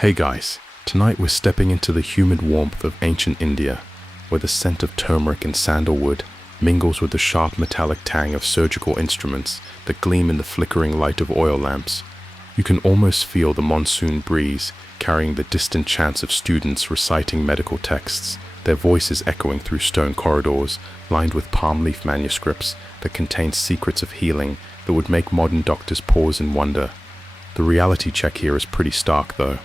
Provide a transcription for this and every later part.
Hey guys, tonight we're stepping into the humid warmth of ancient India, where the scent of turmeric and sandalwood mingles with the sharp metallic tang of surgical instruments that gleam in the flickering light of oil lamps. You can almost feel the monsoon breeze carrying the distant chants of students reciting medical texts, their voices echoing through stone corridors lined with palm leaf manuscripts that contain secrets of healing that would make modern doctors pause in wonder. The reality check here is pretty stark though.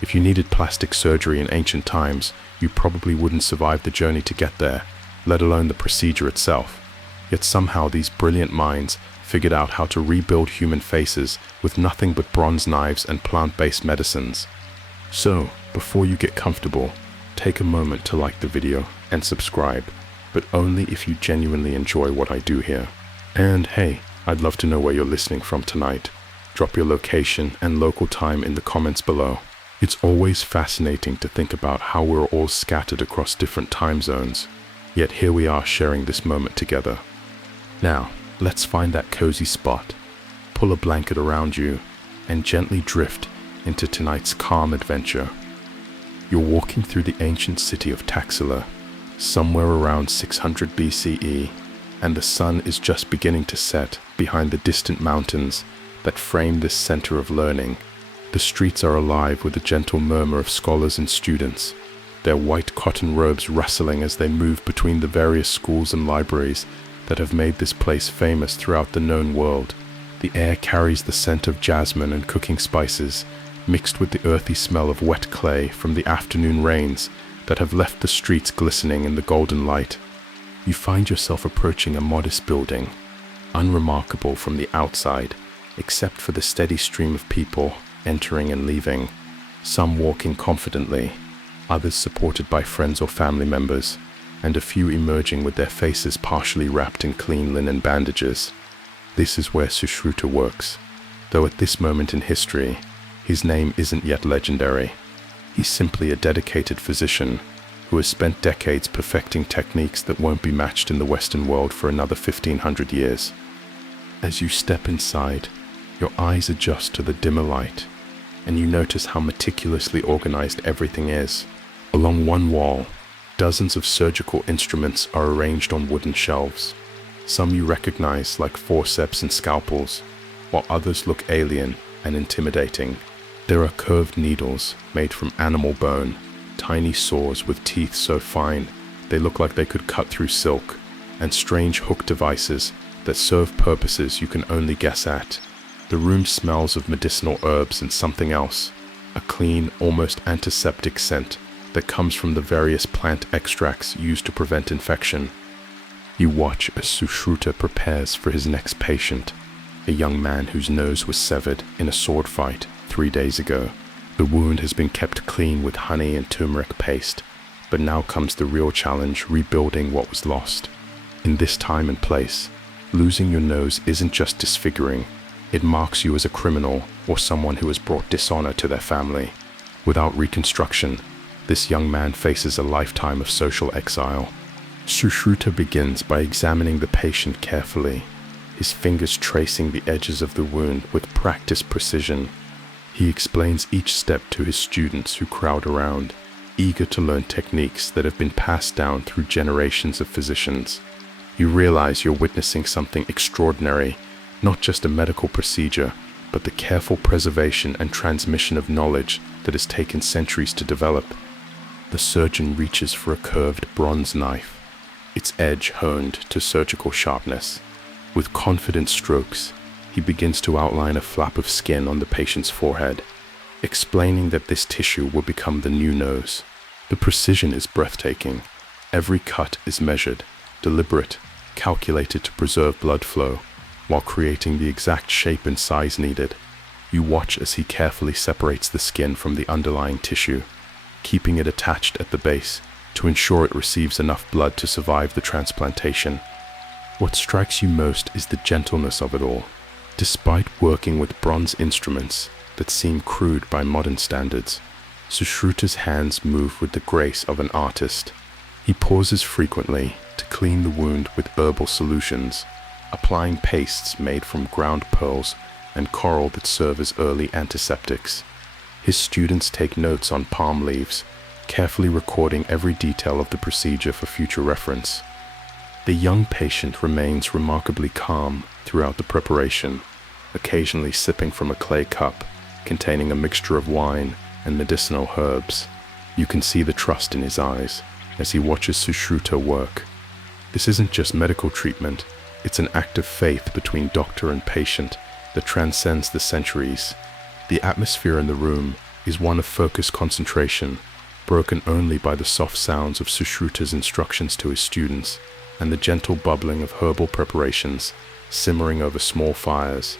If you needed plastic surgery in ancient times, you probably wouldn't survive the journey to get there, let alone the procedure itself. Yet somehow these brilliant minds figured out how to rebuild human faces with nothing but bronze knives and plant-based medicines. So, before you get comfortable, take a moment to like the video and subscribe, but only if you genuinely enjoy what I do here. And hey, I'd love to know where you're listening from tonight. Drop your location and local time in the comments below. It's always fascinating to think about how we're all scattered across different time zones, yet here we are sharing this moment together. Now, let's find that cozy spot, pull a blanket around you, and gently drift into tonight's calm adventure. You're walking through the ancient city of Taxila, somewhere around 600 BCE, and the sun is just beginning to set behind the distant mountains that frame this center of learning. The streets are alive with a gentle murmur of scholars and students, their white cotton robes rustling as they move between the various schools and libraries that have made this place famous throughout the known world. The air carries the scent of jasmine and cooking spices, mixed with the earthy smell of wet clay from the afternoon rains that have left the streets glistening in the golden light. You find yourself approaching a modest building, unremarkable from the outside, except for the steady stream of people entering and leaving, some walking confidently, others supported by friends or family members, and a few emerging with their faces partially wrapped in clean linen bandages. This is where Sushruta works, though at this moment in history, his name isn't yet legendary. He's simply a dedicated physician who has spent decades perfecting techniques that won't be matched in the Western world for another 1500 years. As you step inside, your eyes adjust to the dimmer light, and you notice how meticulously organized everything is. Along one wall, dozens of surgical instruments are arranged on wooden shelves. Some you recognize like forceps and scalpels, while others look alien and intimidating. There are curved needles made from animal bone, tiny saws with teeth so fine they look like they could cut through silk, and strange hook devices that serve purposes you can only guess at. The room smells of medicinal herbs and something else, a clean, almost antiseptic scent that comes from the various plant extracts used to prevent infection. You watch as Sushruta prepares for his next patient, a young man whose nose was severed in a sword fight 3 days ago. The wound has been kept clean with honey and turmeric paste, but now comes the real challenge: rebuilding what was lost. In this time and place, losing your nose isn't just disfiguring, it marks you as a criminal or someone who has brought dishonor to their family. Without reconstruction, this young man faces a lifetime of social exile. Sushruta begins by examining the patient carefully, his fingers tracing the edges of the wound with practiced precision. He explains each step to his students who crowd around, eager to learn techniques that have been passed down through generations of physicians. You realize you're witnessing something extraordinary, not just a medical procedure, but the careful preservation and transmission of knowledge that has taken centuries to develop. The surgeon reaches for a curved bronze knife, its edge honed to surgical sharpness. With confident strokes, he begins to outline a flap of skin on the patient's forehead, explaining that this tissue will become the new nose. The precision is breathtaking. Every cut is measured, deliberate, calculated to preserve blood flow, while creating the exact shape and size needed. You watch as he carefully separates the skin from the underlying tissue, keeping it attached at the base to ensure it receives enough blood to survive the transplantation. What strikes you most is the gentleness of it all. Despite working with bronze instruments that seem crude by modern standards, Sushruta's hands move with the grace of an artist. He pauses frequently to clean the wound with herbal solutions, applying pastes made from ground pearls and coral that serve as early antiseptics. His students take notes on palm leaves, carefully recording every detail of the procedure for future reference. The young patient remains remarkably calm throughout the preparation, occasionally sipping from a clay cup containing a mixture of wine and medicinal herbs. You can see the trust in his eyes as he watches Sushruta work. This isn't just medical treatment, it's an act of faith between doctor and patient that transcends the centuries. The atmosphere in the room is one of focused concentration, broken only by the soft sounds of Sushruta's instructions to his students and the gentle bubbling of herbal preparations simmering over small fires.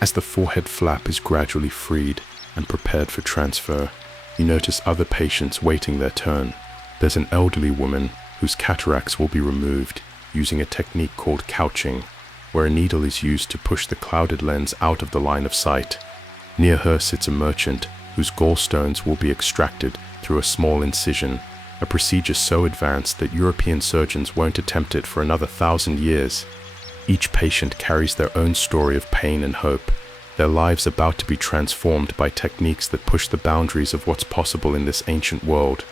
As the forehead flap is gradually freed and prepared for transfer, you notice other patients waiting their turn. There's an elderly woman whose cataracts will be removed using a technique called couching, where a needle is used to push the clouded lens out of the line of sight. Near her sits a merchant whose gallstones will be extracted through a small incision, a procedure so advanced that European surgeons won't attempt it for another 1,000 years. Each patient carries their own story of pain and hope, their lives about to be transformed by techniques that push the boundaries of what's possible in this ancient world.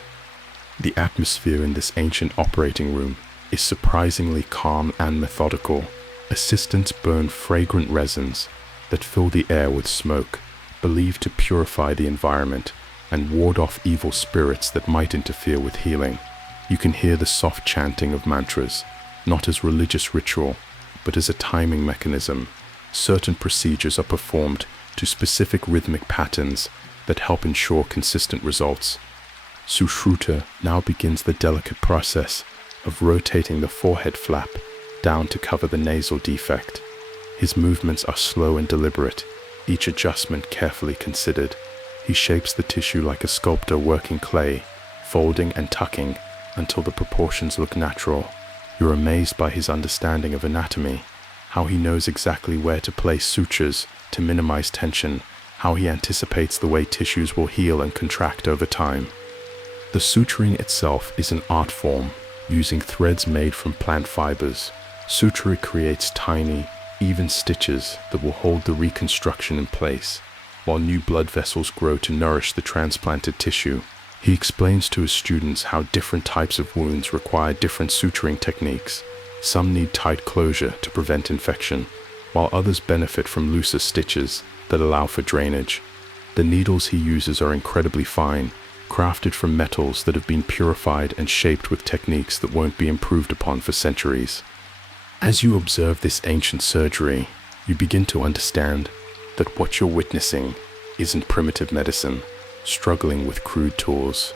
The atmosphere in this ancient operating room is surprisingly calm and methodical. Assistants burn fragrant resins that fill the air with smoke, believed to purify the environment and ward off evil spirits that might interfere with healing. You can hear the soft chanting of mantras, not as religious ritual, but as a timing mechanism. Certain procedures are performed to specific rhythmic patterns that help ensure consistent results. Sushruta now begins the delicate process of rotating the forehead flap down to cover the nasal defect. His movements are slow and deliberate, each adjustment carefully considered. He shapes the tissue like a sculptor working clay, folding and tucking until the proportions look natural. You're amazed by his understanding of anatomy, how he knows exactly where to place sutures to minimize tension, how he anticipates the way tissues will heal and contract over time. The suturing itself is an art form, using threads made from plant fibers. Suture creates tiny, even stitches that will hold the reconstruction in place, while new blood vessels grow to nourish the transplanted tissue. He explains to his students how different types of wounds require different suturing techniques. Some need tight closure to prevent infection, while others benefit from looser stitches that allow for drainage. The needles he uses are incredibly fine, crafted from metals that have been purified and shaped with techniques that won't be improved upon for centuries. As you observe this ancient surgery, you begin to understand that what you're witnessing isn't primitive medicine, struggling with crude tools.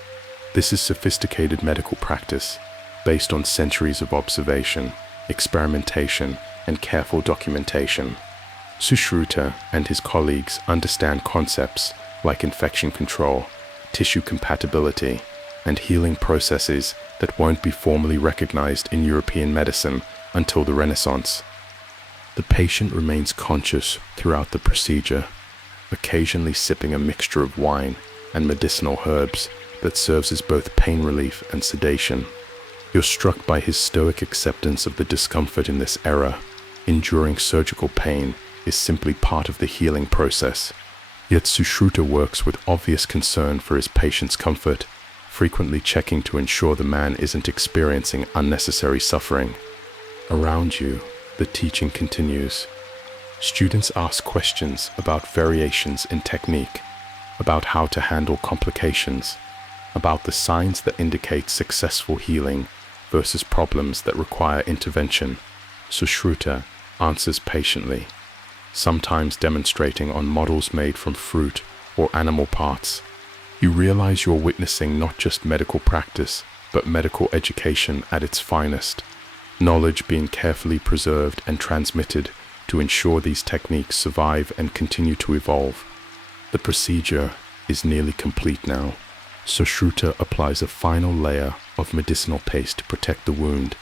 This is sophisticated medical practice, based on centuries of observation, experimentation, and careful documentation. Sushruta and his colleagues understand concepts like infection control, tissue compatibility, and healing processes that won't be formally recognized in European medicine until the Renaissance. The patient remains conscious throughout the procedure, occasionally sipping a mixture of wine and medicinal herbs that serves as both pain relief and sedation. You're struck by his stoic acceptance of the discomfort in this era. Enduring surgical pain is simply part of the healing process. Yet Sushruta works with obvious concern for his patient's comfort, frequently checking to ensure the man isn't experiencing unnecessary suffering. Around you, the teaching continues. Students ask questions about variations in technique, about how to handle complications, about the signs that indicate successful healing versus problems that require intervention. Sushruta answers patiently, sometimes demonstrating on models made from fruit or animal parts. You realize you're witnessing not just medical practice, but medical education at its finest, knowledge being carefully preserved and transmitted to ensure these techniques survive and continue to evolve. The procedure is nearly complete now. Sushruta applies a final layer of medicinal paste to protect the wound,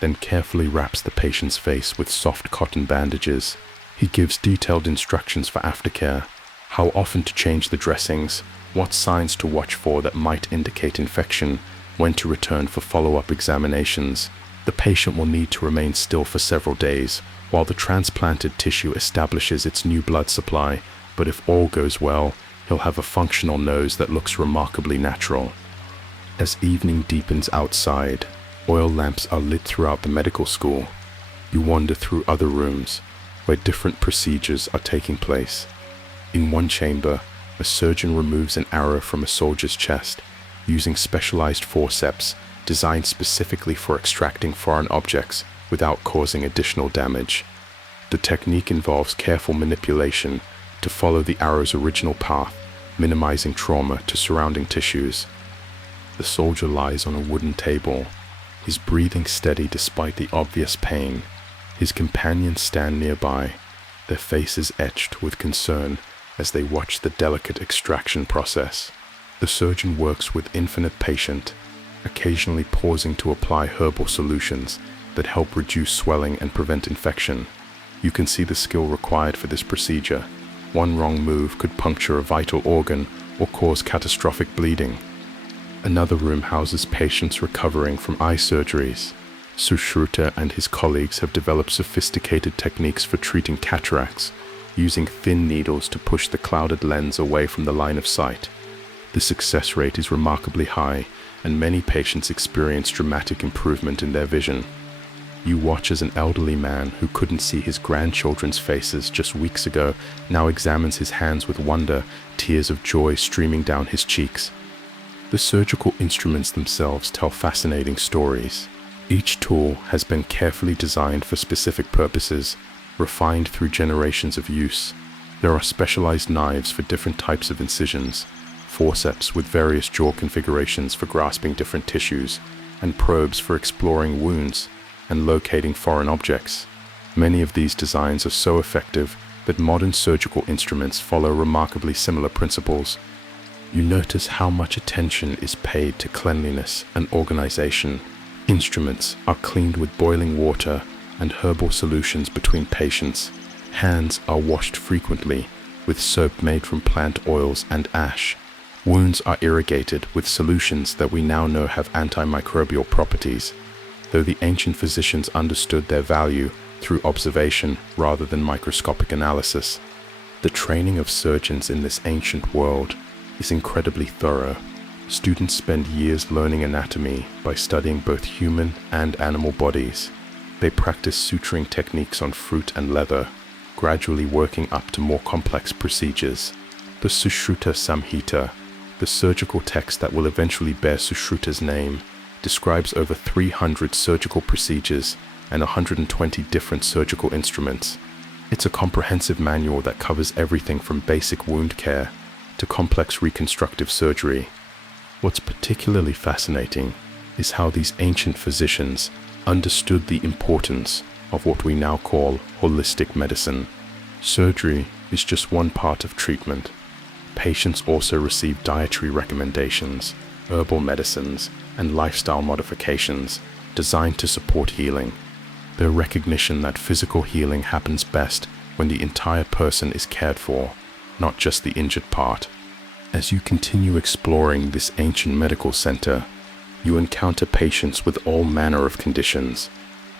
then carefully wraps the patient's face with soft cotton bandages. He gives detailed instructions for aftercare, how often to change the dressings, what signs to watch for that might indicate infection, when to return for follow-up examinations. The patient will need to remain still for several days while the transplanted tissue establishes its new blood supply, but if all goes well, he'll have a functional nose that looks remarkably natural. As evening deepens outside, oil lamps are lit throughout the medical school. You wander through other rooms where different procedures are taking place. In one chamber, a surgeon removes an arrow from a soldier's chest using specialized forceps designed specifically for extracting foreign objects without causing additional damage. The technique involves careful manipulation to follow the arrow's original path, minimizing trauma to surrounding tissues. The soldier lies on a wooden table, his breathing steady despite the obvious pain. His companions stand nearby, their faces etched with concern as they watch the delicate extraction process. The surgeon works with infinite patience, occasionally pausing to apply herbal solutions that help reduce swelling and prevent infection. You can see the skill required for this procedure. One wrong move could puncture a vital organ or cause catastrophic bleeding. Another room houses patients recovering from eye surgeries. Sushruta and his colleagues have developed sophisticated techniques for treating cataracts, using thin needles to push the clouded lens away from the line of sight. The success rate is remarkably high, and many patients experience dramatic improvement in their vision. You watch as an elderly man who couldn't see his grandchildren's faces just weeks ago now examines his hands with wonder, tears of joy streaming down his cheeks. The surgical instruments themselves tell fascinating stories. Each tool has been carefully designed for specific purposes, refined through generations of use. There are specialized knives for different types of incisions, forceps with various jaw configurations for grasping different tissues, and probes for exploring wounds and locating foreign objects. Many of these designs are so effective that modern surgical instruments follow remarkably similar principles. You notice how much attention is paid to cleanliness and organization. Instruments are cleaned with boiling water and herbal solutions between patients. Hands are washed frequently with soap made from plant oils and ash. Wounds are irrigated with solutions that we now know have antimicrobial properties, though the ancient physicians understood their value through observation rather than microscopic analysis. The training of surgeons in this ancient world is incredibly thorough. Students spend years learning anatomy by studying both human and animal bodies. They practice suturing techniques on fruit and leather, gradually working up to more complex procedures. The Sushruta Samhita, the surgical text that will eventually bear Sushruta's name, describes over 300 surgical procedures and 120 different surgical instruments. It's a comprehensive manual that covers everything from basic wound care to complex reconstructive surgery. What's particularly fascinating is how these ancient physicians understood the importance of what we now call holistic medicine. Surgery is just one part of treatment. Patients also receive dietary recommendations, herbal medicines, and lifestyle modifications designed to support healing. The recognition that physical healing happens best when the entire person is cared for, not just the injured part. As you continue exploring this ancient medical center, you encounter patients with all manner of conditions.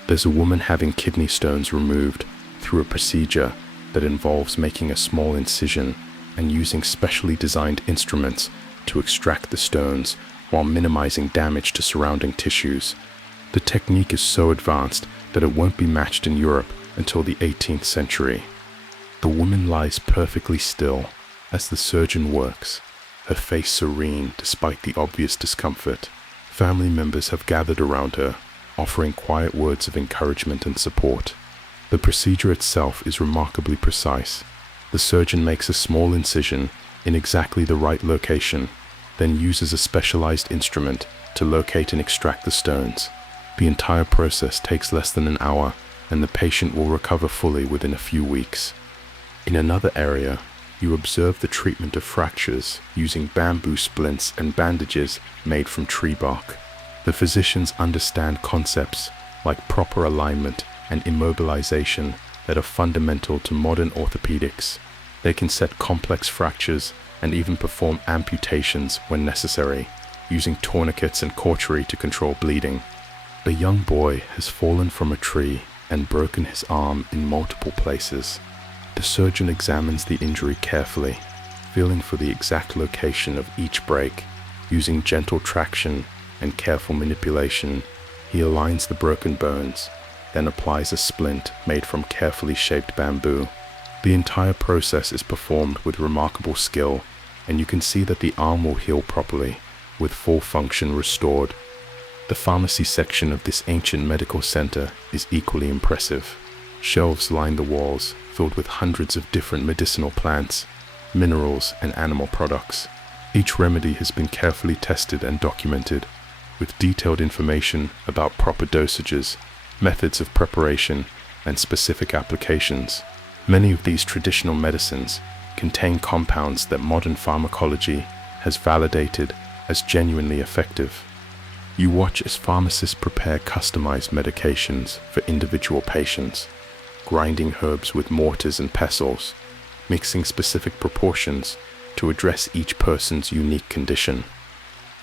There's a woman having kidney stones removed through a procedure that involves making a small incision and using specially designed instruments to extract the stones while minimizing damage to surrounding tissues. The technique is so advanced that it won't be matched in Europe until the 18th century. The woman lies perfectly still as the surgeon works, her face serene despite the obvious discomfort. Family members have gathered around her, offering quiet words of encouragement and support. The procedure itself is remarkably precise. The surgeon makes a small incision in exactly the right location, then uses a specialized instrument to locate and extract the stones. The entire process takes less than an hour, and the patient will recover fully within a few weeks. In another area, you observe the treatment of fractures using bamboo splints and bandages made from tree bark. The physicians understand concepts like proper alignment and immobilization that are fundamental to modern orthopedics. They can set complex fractures and even perform amputations when necessary, using tourniquets and cautery to control bleeding. A young boy has fallen from a tree and broken his arm in multiple places. The surgeon examines the injury carefully, feeling for the exact location of each break. Using gentle traction and careful manipulation, he aligns the broken bones, then applies a splint made from carefully shaped bamboo. The entire process is performed with remarkable skill, and you can see that the arm will heal properly, with full function restored. The pharmacy section of this ancient medical center is equally impressive. Shelves line the walls, filled with hundreds of different medicinal plants, minerals, and animal products. Each remedy has been carefully tested and documented, with detailed information about proper dosages, methods of preparation, and specific applications. Many of these traditional medicines contain compounds that modern pharmacology has validated as genuinely effective. You watch as pharmacists prepare customized medications for individual patients, grinding herbs with mortars and pestles, mixing specific proportions to address each person's unique condition.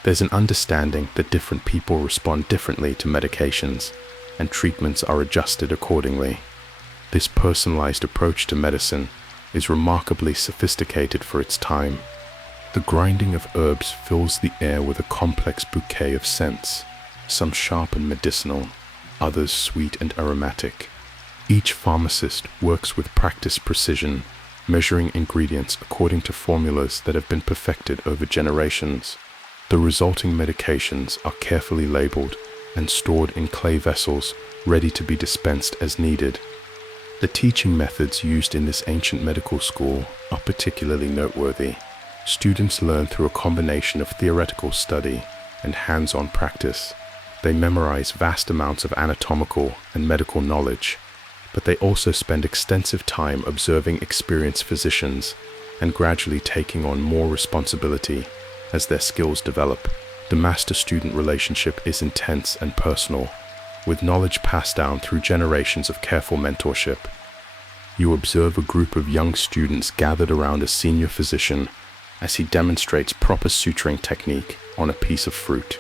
There's an understanding that different people respond differently to medications, and treatments are adjusted accordingly. This personalized approach to medicine is remarkably sophisticated for its time. The grinding of herbs fills the air with a complex bouquet of scents, some sharp and medicinal, others sweet and aromatic. Each pharmacist works with practiced precision, measuring ingredients according to formulas that have been perfected over generations. The resulting medications are carefully labeled and stored in clay vessels, ready to be dispensed as needed. The teaching methods used in this ancient medical school are particularly noteworthy. Students learn through a combination of theoretical study and hands-on practice. They memorize vast amounts of anatomical and medical knowledge, but they also spend extensive time observing experienced physicians and gradually taking on more responsibility as their skills develop. The master-student relationship is intense and personal, with knowledge passed down through generations of careful mentorship. You observe a group of young students gathered around a senior physician as he demonstrates proper suturing technique on a piece of fruit.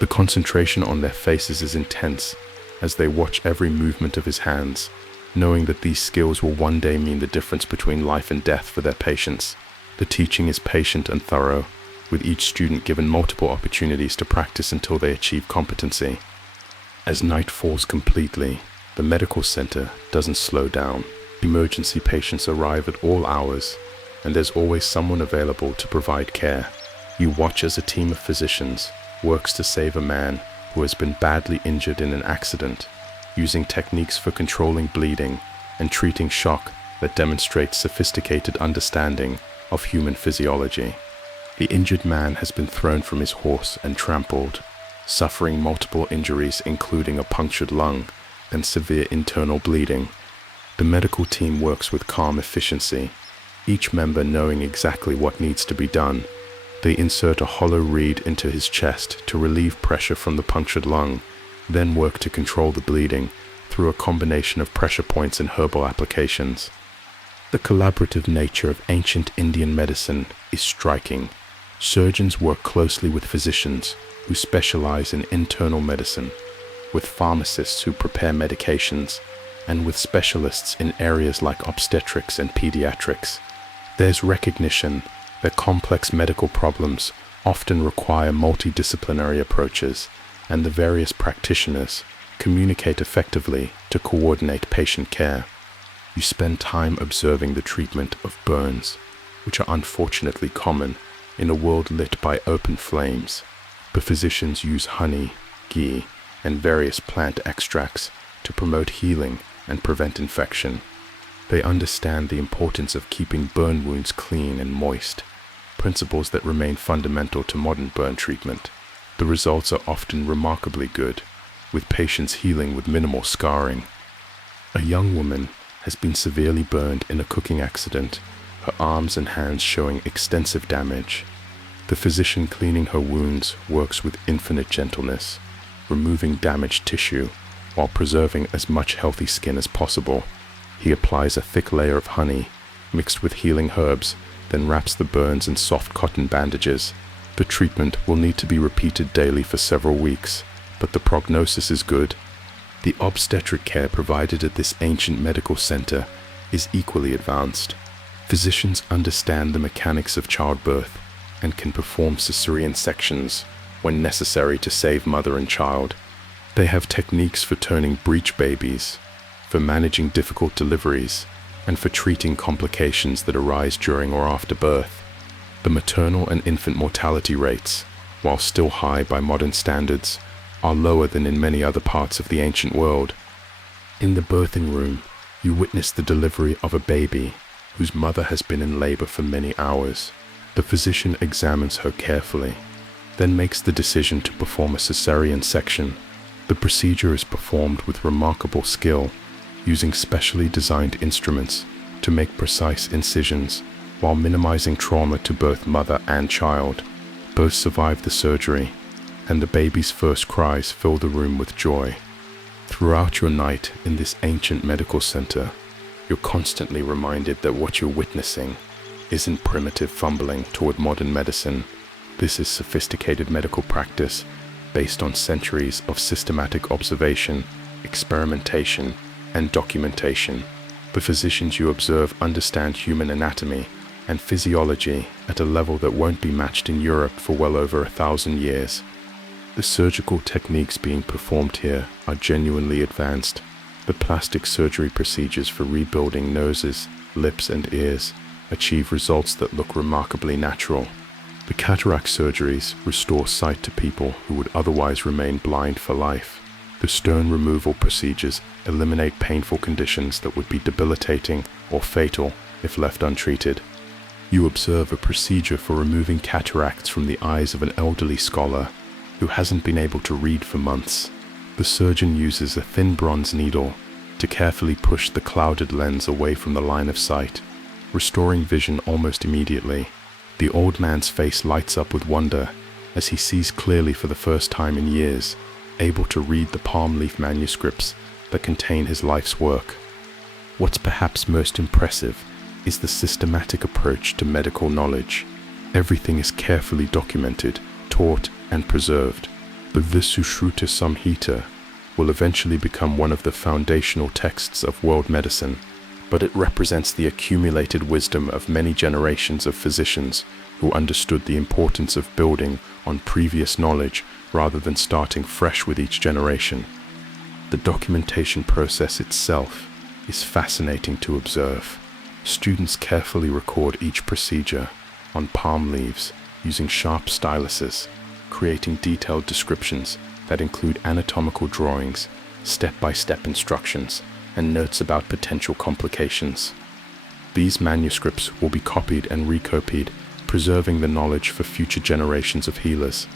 The concentration on their faces is intense as they watch every movement of his hands, knowing that these skills will one day mean the difference between life and death for their patients. The teaching is patient and thorough, with each student given multiple opportunities to practice until they achieve competency. As night falls completely, the medical center doesn't slow down. Emergency patients arrive at all hours, and there's always someone available to provide care. You watch as a team of physicians works to save a man who has been badly injured in an accident, using techniques for controlling bleeding and treating shock that demonstrates sophisticated understanding of human physiology. The injured man has been thrown from his horse and trampled, suffering multiple injuries including a punctured lung and severe internal bleeding. The medical team works with calm efficiency, each member knowing exactly what needs to be done. They insert a hollow reed into his chest to relieve pressure from the punctured lung, then work to control the bleeding through a combination of pressure points and herbal applications. The collaborative nature of ancient Indian medicine is striking. Surgeons work closely with physicians who specialize in internal medicine, with pharmacists who prepare medications, and with specialists in areas like obstetrics and pediatrics. There's recognition that complex medical problems often require multidisciplinary approaches, and the various practitioners communicate effectively to coordinate patient care. You spend time observing the treatment of burns, which are unfortunately common in a world lit by open flames. The physicians use honey, ghee, and various plant extracts to promote healing and prevent infection. They understand the importance of keeping burn wounds clean and moist, principles that remain fundamental to modern burn treatment. The results are often remarkably good, with patients healing with minimal scarring. A young woman has been severely burned in a cooking accident, her arms and hands showing extensive damage. The physician cleaning her wounds works with infinite gentleness, removing damaged tissue while preserving as much healthy skin as possible. He applies a thick layer of honey mixed with healing herbs, then wraps the burns in soft cotton bandages. The treatment will need to be repeated daily for several weeks, but the prognosis is good. The obstetric care provided at this ancient medical center is equally advanced. Physicians understand the mechanics of childbirth and can perform cesarean sections when necessary to save mother and child. They have techniques for turning breech babies, for managing difficult deliveries, and for treating complications that arise during or after birth. The maternal and infant mortality rates, while still high by modern standards, are lower than in many other parts of the ancient world. In the birthing room, you witness the delivery of a baby whose mother has been in labor for many hours. The physician examines her carefully, then makes the decision to perform a cesarean section. The procedure is performed with remarkable skill, using specially designed instruments to make precise incisions while minimizing trauma to both mother and child. Both survive the surgery, and the baby's first cries fill the room with joy. Throughout your night in this ancient medical center, you're constantly reminded that what you're witnessing isn't primitive fumbling toward modern medicine. This is sophisticated medical practice based on centuries of systematic observation, experimentation, and documentation. The physicians you observe understand human anatomy and physiology at a level that won't be matched in Europe for well over 1,000 years. The surgical techniques being performed here are genuinely advanced. The plastic surgery procedures for rebuilding noses, lips, and ears achieve results that look remarkably natural. The cataract surgeries restore sight to people who would otherwise remain blind for life. The stone removal procedures eliminate painful conditions that would be debilitating or fatal if left untreated. You observe a procedure for removing cataracts from the eyes of an elderly scholar who hasn't been able to read for months. The surgeon uses a thin bronze needle to carefully push the clouded lens away from the line of sight, restoring vision almost immediately. The old man's face lights up with wonder as he sees clearly for the first time in years, able to read the palm leaf manuscripts that contain his life's work. What's perhaps most impressive is the systematic approach to medical knowledge. Everything is carefully documented, taught, and preserved. The Visushruta Samhita will eventually become one of the foundational texts of world medicine, but it represents the accumulated wisdom of many generations of physicians who understood the importance of building on previous knowledge rather than starting fresh with each generation. The documentation process itself is fascinating to observe. Students carefully record each procedure on palm leaves using sharp styluses, creating detailed descriptions that include anatomical drawings, step-by-step instructions, and notes about potential complications. These manuscripts will be copied and recopied, preserving the knowledge for future generations of healers.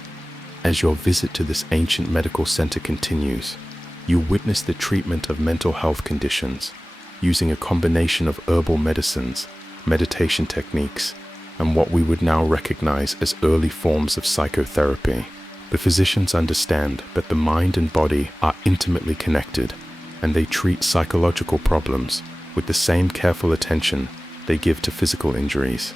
As your visit to this ancient medical center continues, you witness the treatment of mental health conditions using a combination of herbal medicines, meditation techniques, and what we would now recognize as early forms of psychotherapy. The physicians understand that the mind and body are intimately connected, and they treat psychological problems with the same careful attention they give to physical injuries.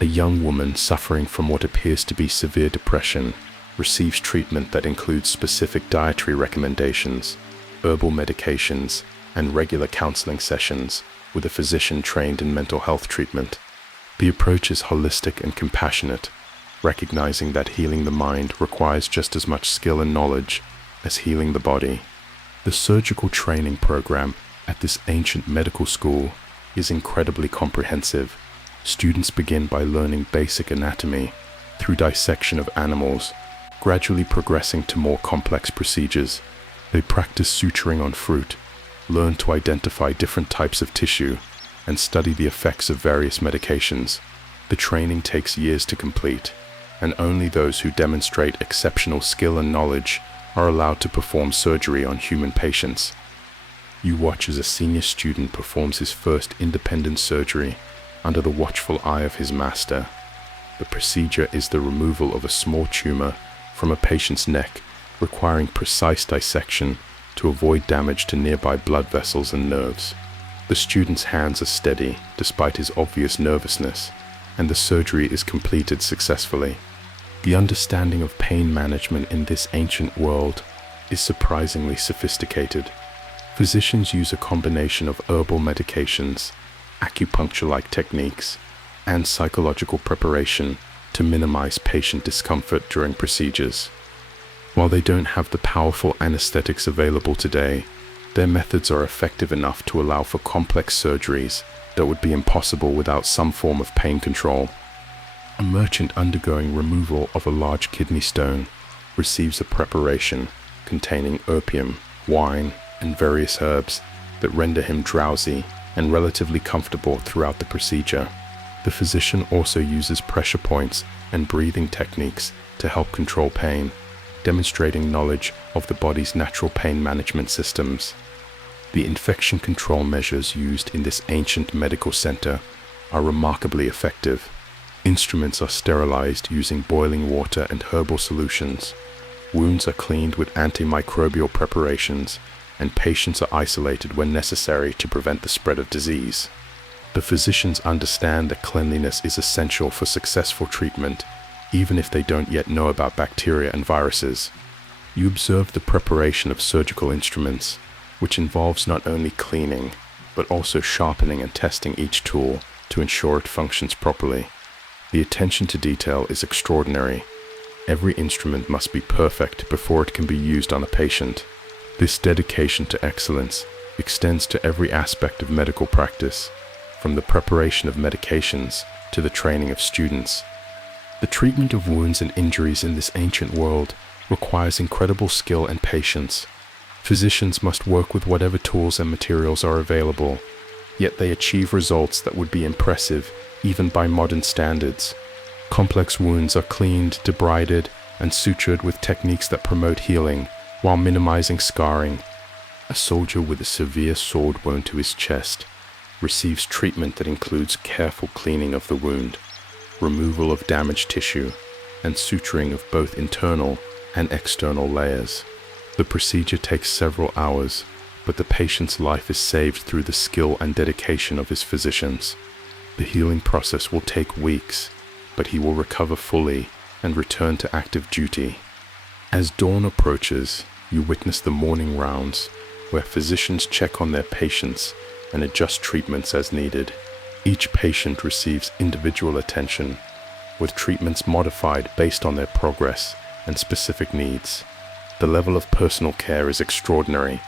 A young woman suffering from what appears to be severe depression receives treatment that includes specific dietary recommendations, herbal medications, and regular counseling sessions with a physician trained in mental health treatment. The approach is holistic and compassionate, recognizing that healing the mind requires just as much skill and knowledge as healing the body. The surgical training program at this ancient medical school is incredibly comprehensive. Students begin by learning basic anatomy through dissection of animals, gradually progressing to more complex procedures. They practice suturing on fruit, learn to identify different types of tissue, and study the effects of various medications. The training takes years to complete, and only those who demonstrate exceptional skill and knowledge are allowed to perform surgery on human patients. You watch as a senior student performs his first independent surgery under the watchful eye of his master. The procedure is the removal of a small tumor from a patient's neck, requiring precise dissection to avoid damage to nearby blood vessels and nerves. The student's hands are steady despite his obvious nervousness, and the surgery is completed successfully. The understanding of pain management in this ancient world is surprisingly sophisticated. Physicians use a combination of herbal medications, acupuncture-like techniques, and psychological preparation to minimize patient discomfort during procedures. While they don't have the powerful anesthetics available today, their methods are effective enough to allow for complex surgeries that would be impossible without some form of pain control. A merchant undergoing removal of a large kidney stone receives a preparation containing opium, wine, and various herbs that render him drowsy and relatively comfortable throughout the procedure. The physician also uses pressure points and breathing techniques to help control pain, demonstrating knowledge of the body's natural pain management systems. The infection control measures used in this ancient medical center are remarkably effective. Instruments are sterilized using boiling water and herbal solutions. Wounds are cleaned with antimicrobial preparations, and patients are isolated when necessary to prevent the spread of disease. The physicians understand that cleanliness is essential for successful treatment, even if they don't yet know about bacteria and viruses. You observe the preparation of surgical instruments, which involves not only cleaning, but also sharpening and testing each tool to ensure it functions properly. The attention to detail is extraordinary. Every instrument must be perfect before it can be used on a patient. This dedication to excellence extends to every aspect of medical practice, from the preparation of medications to the training of students. The treatment of wounds and injuries in this ancient world requires incredible skill and patience. Physicians must work with whatever tools and materials are available, yet they achieve results that would be impressive even by modern standards. Complex wounds are cleaned, debrided, and sutured with techniques that promote healing while minimizing scarring. A soldier with a severe sword wound to his chest receives treatment that includes careful cleaning of the wound, removal of damaged tissue, and suturing of both internal and external layers. The procedure takes several hours, but the patient's life is saved through the skill and dedication of his physicians. The healing process will take weeks, but he will recover fully and return to active duty. As dawn approaches, you witness the morning rounds, where physicians check on their patients and adjust treatments as needed. Each patient receives individual attention, with treatments modified based on their progress and specific needs. The level of personal care is extraordinary,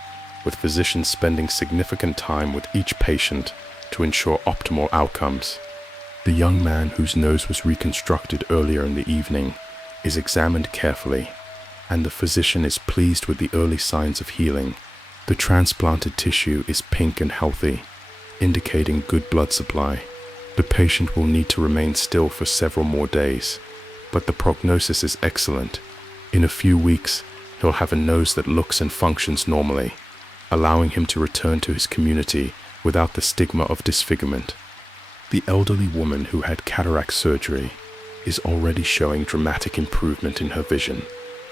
with physicians spending significant time with each patient to ensure optimal outcomes. The young man whose nose was reconstructed earlier in the evening is examined carefully, and the physician is pleased with the early signs of healing. The transplanted tissue is pink and healthy, indicating good blood supply. The patient will need to remain still for several more days, but the prognosis is excellent. In a few weeks, he'll have a nose that looks and functions normally, allowing him to return to his community without the stigma of disfigurement. The elderly woman who had cataract surgery is already showing dramatic improvement in her vision.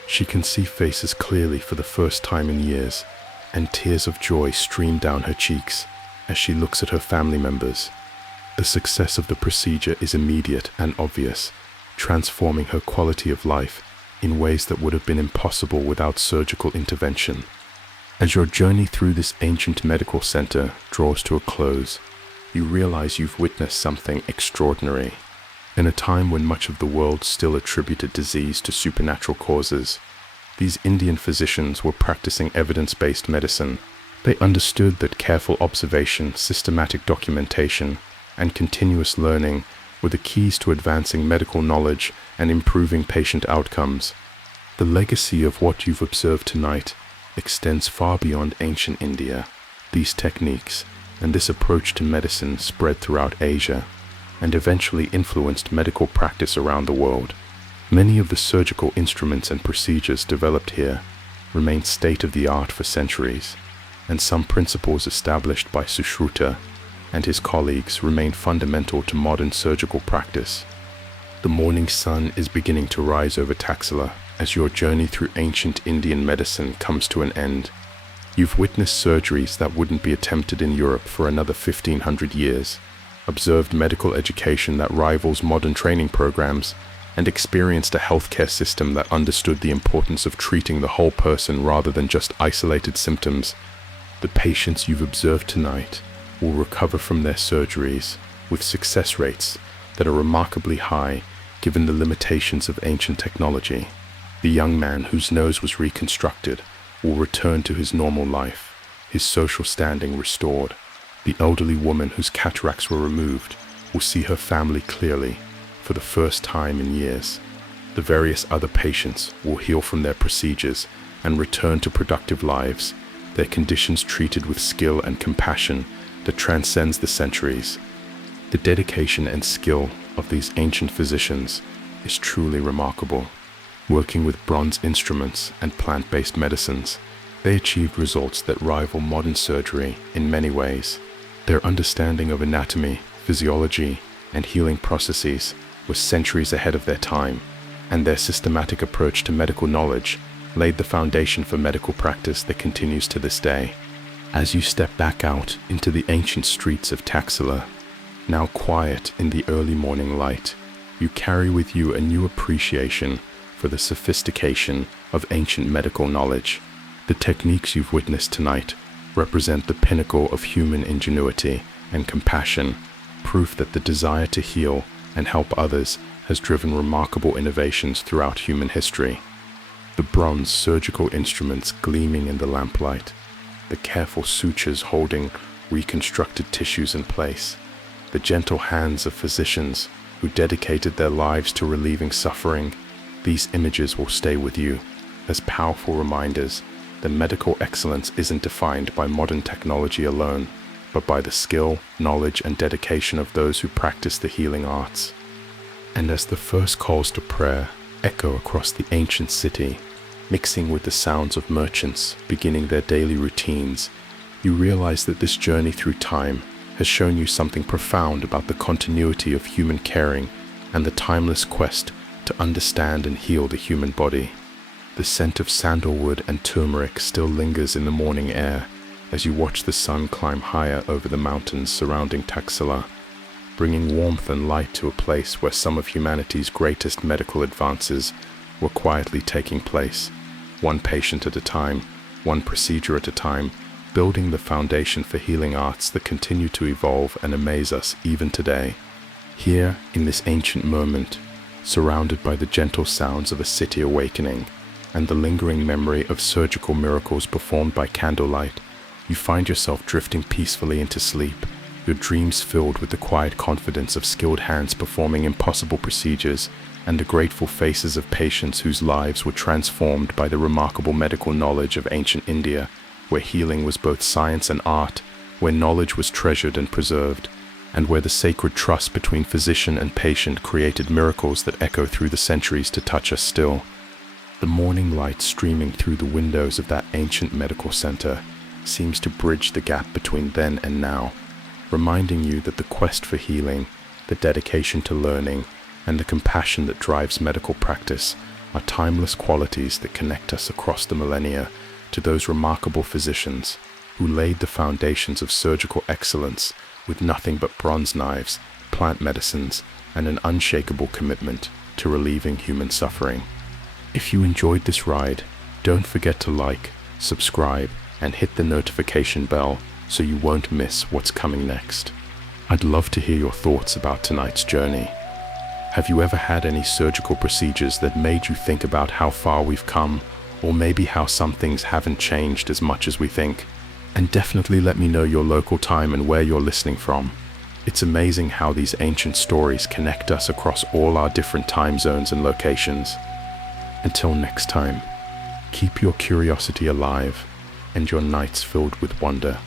She can see faces clearly for the first time in years, and tears of joy stream down her cheeks as she looks at her family members. The success of the procedure is immediate and obvious, transforming her quality of life in ways that would have been impossible without surgical intervention. As your journey through this ancient medical center draws to a close, you realize you've witnessed something extraordinary. In a time when much of the world still attributed disease to supernatural causes, these Indian physicians were practicing evidence-based medicine. They understood that careful observation, systematic documentation, and continuous learning were the keys to advancing medical knowledge and improving patient outcomes. The legacy of what you've observed tonight extends far beyond ancient India. These techniques and this approach to medicine spread throughout Asia and eventually influenced medical practice around the world. Many of the surgical instruments and procedures developed here remain state-of-the-art for centuries, and some principles established by Sushruta and his colleagues remain fundamental to modern surgical practice. The morning sun is beginning to rise over Taxila as your journey through ancient Indian medicine comes to an end. You've witnessed surgeries that wouldn't be attempted in Europe for another 1500 years, observed medical education that rivals modern training programs, and experienced a healthcare system that understood the importance of treating the whole person rather than just isolated symptoms. The patients you've observed tonight will recover from their surgeries with success rates that are remarkably high given the limitations of ancient technology. The young man whose nose was reconstructed will return to his normal life, his social standing restored. The elderly woman whose cataracts were removed will see her family clearly for the first time in years. The various other patients will heal from their procedures and return to productive lives, their conditions treated with skill and compassion that transcends the centuries. The dedication and skill of these ancient physicians is truly remarkable. Working with bronze instruments and plant-based medicines, they achieved results that rival modern surgery in many ways. Their understanding of anatomy, physiology, and healing processes was centuries ahead of their time, and their systematic approach to medical knowledge laid the foundation for medical practice that continues to this day. As you step back out into the ancient streets of Taxila, now quiet in the early morning light, you carry with you a new appreciation for the sophistication of ancient medical knowledge. The techniques you've witnessed tonight represent the pinnacle of human ingenuity and compassion, proof that the desire to heal and help others has driven remarkable innovations throughout human history. The bronze surgical instruments gleaming in the lamplight, the careful sutures holding reconstructed tissues in place, the gentle hands of physicians who dedicated their lives to relieving suffering, these images will stay with you as powerful reminders that medical excellence isn't defined by modern technology alone, but by the skill, knowledge, and dedication of those who practice the healing arts. And as the first calls to prayer echo across the ancient city, mixing with the sounds of merchants beginning their daily routines, you realize that this journey through time has shown you something profound about the continuity of human caring and the timeless quest to understand and heal the human body. The scent of sandalwood and turmeric still lingers in the morning air as you watch the sun climb higher over the mountains surrounding Taxila, bringing warmth and light to a place where some of humanity's greatest medical advances were quietly taking place, one patient at a time, one procedure at a time, building the foundation for healing arts that continue to evolve and amaze us even today. Here, in this ancient moment, surrounded by the gentle sounds of a city awakening and the lingering memory of surgical miracles performed by candlelight, you find yourself drifting peacefully into sleep, your dreams filled with the quiet confidence of skilled hands performing impossible procedures and the grateful faces of patients whose lives were transformed by the remarkable medical knowledge of ancient India, where healing was both science and art, where knowledge was treasured and preserved, and where the sacred trust between physician and patient created miracles that echo through the centuries to touch us still. The morning light streaming through the windows of that ancient medical center seems to bridge the gap between then and now, reminding you that the quest for healing, the dedication to learning, and the compassion that drives medical practice are timeless qualities that connect us across the millennia to those remarkable physicians who laid the foundations of surgical excellence with nothing but bronze knives, plant medicines, and an unshakable commitment to relieving human suffering. If you enjoyed this ride, don't forget to like, subscribe, and hit the notification bell so you won't miss what's coming next. I'd love to hear your thoughts about tonight's journey. Have you ever had any surgical procedures that made you think about how far we've come, or maybe how some things haven't changed as much as we think? And definitely let me know your local time and where you're listening from. It's amazing how these ancient stories connect us across all our different time zones and locations. Until next time, keep your curiosity alive and your nights filled with wonder.